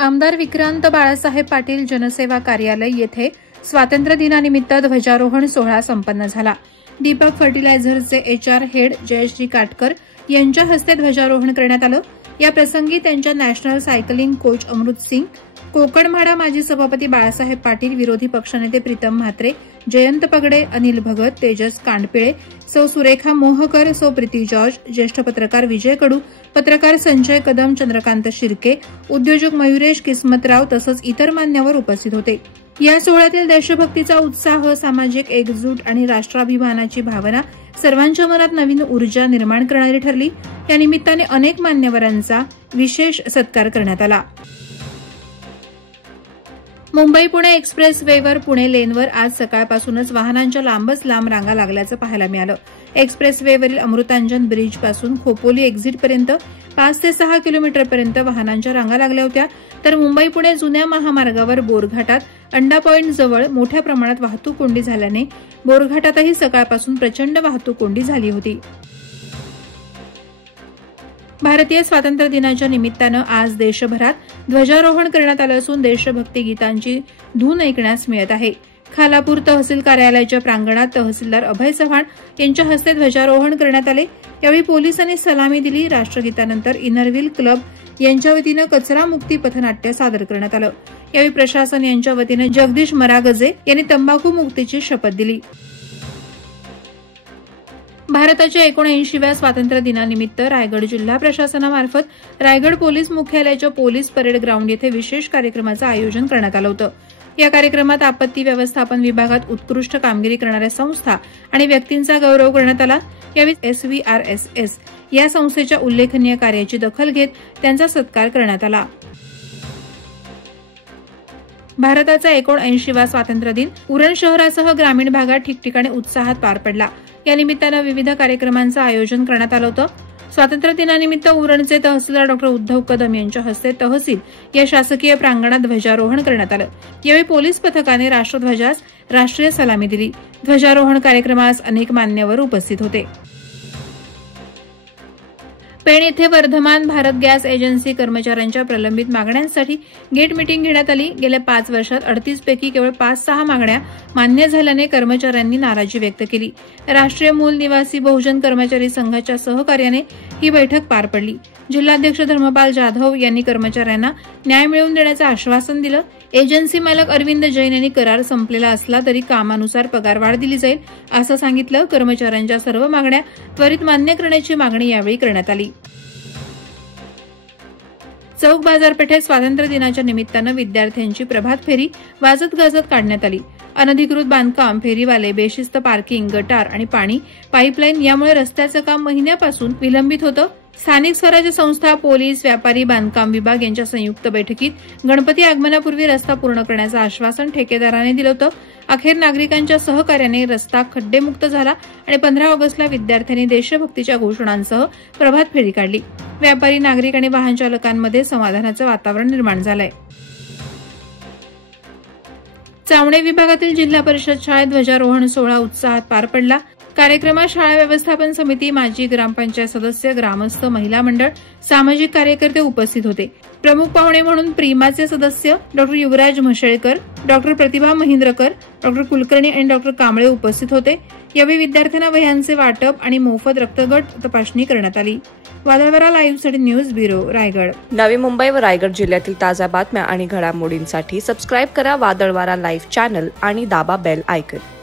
आमदार विक्रांत बाळासाहेब पाटील जनसेवा कार्यालय येथे स्वातंत्र्य दिनानिमित्त ध्वजारोहण सोहळा संपन्न झाला। दीपक फर्टिलायझरचे एचआर हेड जयश्री काटकर यांच्या हस्ते ध्वजारोहण करण्यात आलं। या प्रसंगी त्यांच्या नॅशनल सायकलिंग कोच अमृत सिंग, कोकण म्हाडा माजी सभापती बाळासाहेब पाटील, विरोधी पक्षनेते प्रीतम म्हात्रे, जयंत पगडे, अनिल भगत, तेजस कांडपिळे, सौ सुरेखा मोहकर, सौ प्रीती जॉर्ज, ज्येष्ठ पत्रकार विजय कडू, पत्रकार संजय कदम, चंद्रकांत शिर्के, उद्योजक मयुरेश किस्मतराव तसंच इतर मान्यवर उपस्थित होते। या सोहळ्यातील देशभक्तीचा उत्साह, सामाजिक एकजूट आणि राष्ट्राभिमानाची भावना सर्वांच्या मनात नवीन ऊर्जा निर्माण करणारी ठरली। या निमित्ताने अनेक मान्यवरांचा विशेष सत्कार करण्यात आला। मुंबई पुणे एक्सप्रेस वेवर पुणे लेनवर आज सकाळपासूनच वाहनांच्या लांबच लांब रांगा लागल्याचं पाहायला मिळालं। एक्सप्रेस वेवरील अमृतांजन ब्रिज पासून खोपोली एक्झिटपर्यंत 5 ते 6 किलोमीटरपर्यंत वाहनांच्या रांगा लागल्या होत्या। तर मुंबई पुणे जुन्या महामार्गावर बोरघाटात अंडा पॉइंट जवळ मोठ्या प्रमाणात वाहतूक कोंडी झाल्याने बोरघाटातही सकाळपासून प्रचंड वाहतूक कोंडी झाली होती। भारतीय स्वातंत्र्य दिनाच्या निमित्तानं आज देशभरात ध्वजारोहण करण्यात आलं असून देशभक्ती गीतांची धून ऐकण्यास मिळत आहे। खालापूर तहसील कार्यालयाच्या प्रांगणात तहसीलदार अभय चव्हाण यांच्या हस्ते ध्वजारोहण करण्यात आले। यावेळी पोलिसांनी सलामी दिली। राष्ट्रगीतानंतर इनरव्हील क्लब यांच्या वतीनं कचरा मुक्ती पथनाट्य सादर करण्यात आलं। यावेळी प्रशासन यांच्या वतीनं जगदीश मरागजे यांनी तंबाखू मुक्तीची शपथ दिली। भारताच्या 79व्या स्वातंत्र्य दिनानिमित्त रायगड जिल्हा प्रशासनामार्फत रायगड पोलीस मुख्यालयाच्या पोलीस परेड ग्राउंड येथे विशेष कार्यक्रमाचं आयोजन करण्यात आलं होतं। या कार्यक्रमात आपत्ती व्यवस्थापन विभागात उत्कृष्ट कामगिरी करणाऱ्या संस्था आणि व्यक्तींचा गौरव करण्यात आला। यावेळी SVRSS या संस्थेच्या उल्लेखनीय कार्याची दखल घेत त्यांचा सत्कार करण्यात आला। भारताचा 79वा स्वातंत्र्य दिन उरण शहरासह ग्रामीण भागात ठिकठिकाणी उत्साहात पार पडला। या निमित्तानं विविध कार्यक्रमांचं आयोजन करण्यात आलं होतं। स्वातंत्र्य दिनानिमित्त उरणचे तहसीलदार डॉ. उद्धव कदम यांच्या हस्ते तहसील या शासकीय प्रांगणात ध्वजारोहण करण्यात आलं। यावेळी पोलीस पथकाने राष्ट्रध्वजास राष्ट्रीय सलामी दिली। ध्वजारोहण कार्यक्रमास अनेक मान्यवर उपस्थित होते। पेण येथे वर्धमान भारत गॅस एजन्सी कर्मचाऱ्यांच्या प्रलंबित मागण्यांसाठी गेट मीटिंग घेण्यात आली। गेल्या 5 वर्षात 38 पैकी केवळ 5-6 मागण्या मान्य झाल्याने कर्मचाऱ्यांनी नाराजी व्यक्त केली। राष्ट्रीय मूल निवासी बहुजन कर्मचारी संघाच्या सहकार्याने ही बैठक पार पडली। जिल्हाध्यक्ष धर्मपाल जाधव यांनी कर्मचाऱ्यांना न्याय मिळवून देण्याचं आश्वासन दिलं। एजन्सी मालक अरविंद जैन यांनी करार संपलेला असला तरी कामानुसार पगारवाढ दिली जाईल असं सांगितलं। कर्मचाऱ्यांच्या सर्व मागण्या त्वरित मान्य करण्याची मागणी यावेळी करण्यात आली। चौक बाजारपेठेत स्वातंत्र्य दिनाच्या निमित्तानं विद्यार्थ्यांची प्रभात फेरी वाजत गाजत काढण्यात आली। अनधिकृत बांधकाम, फेरीवाले, बेशिस्त पार्किंग, गटार आणि पाणी पाईपलाईन यामुळे रस्त्याचं काम महिन्यापासून विलंबित होतं। स्थानिक स्वराज्य संस्था, पोलीस, व्यापारी, बांधकाम विभाग यांच्या संयुक्त बैठकीत गणपती आगमनापूर्वी रस्ता पूर्ण करण्याचं आश्वासन ठेकेदाराने दिलं होतं। अखेर नागरिकांच्या सहकार्याने रस्ता खड्डेमुक्त झाला आणि 15 ऑगस्टला विद्यार्थ्यांनी देशभक्तीच्या घोषणांसह प्रभात फेरी काढली। व्यापारी, नागरिक आणि वाहन चालकांमध्ये समाधानाचं वातावरण निर्माण झालंय। चावणे विभागातील जिल्हा परिषद शाळेत ध्वजारोहण सोहळा उत्साहात पार पडला। कार्यक्रमात शाळा व्यवस्थापन समिती, माजी ग्रामपंचायत सदस्य, ग्रामस्थ, महिला मंडळ, सामाजिक कार्यकर्ते उपस्थित होते। प्रमुख पाहुणे म्हणून प्रीमाचे सदस्य डॉ. युवराज म्हशेळकर, डॉ. प्रतिभा महिंद्रकर, डॉ. कुलकर्णी आणि डॉ. कांबळे उपस्थित होते। यावेळी विद्यार्थ्यांना वह्यांचे वाटप आणि मोफत रक्तगट तपासणी करण्यात आली। वादळवारा लाईव्हसाठी न्यूज ब्युरो, रायगड। नवी मुंबई व रायगड जिल्ह्यातील ताज्या बातम्या आणि घडामोडींसाठी सबस्क्राईब करा वादळवारा लाईव्ह चॅनल आणि दाबा बेल आयकॉन।